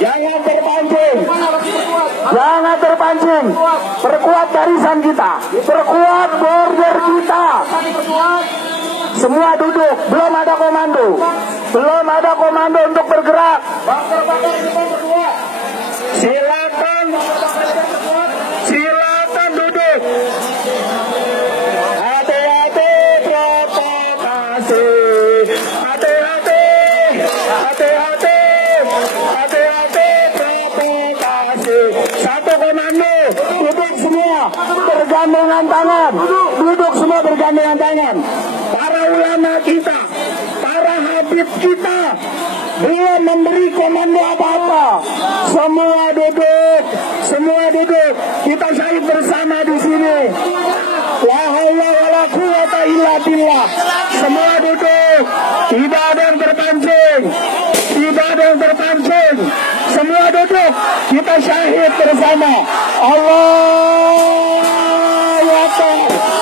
Jangan terpancing. Jangan terpancing. Perkuat barisan kita. Perkuat border kita. Semua duduk. Belum ada komando. Belum ada komando untuk bergerak. Silakan. Silakan duduk. Hati-hati provokasi. Hati-hati. Hati-hati. Hati-hati provokasi. Satu komando. Duduk semua. Bergandengan tangan. Duduk semua bergandengan tangan. Para ulama kita, para habib kita belum memberi komando apa-apa. Semua duduk, semua duduk. Kita syahid bersama di sini. La haula wala quwata illa billah. Semua duduk. Tidak ada yang terpancing. Tidak ada yang terpancing. Semua duduk. Kita syahid bersama. Allahu Akbar.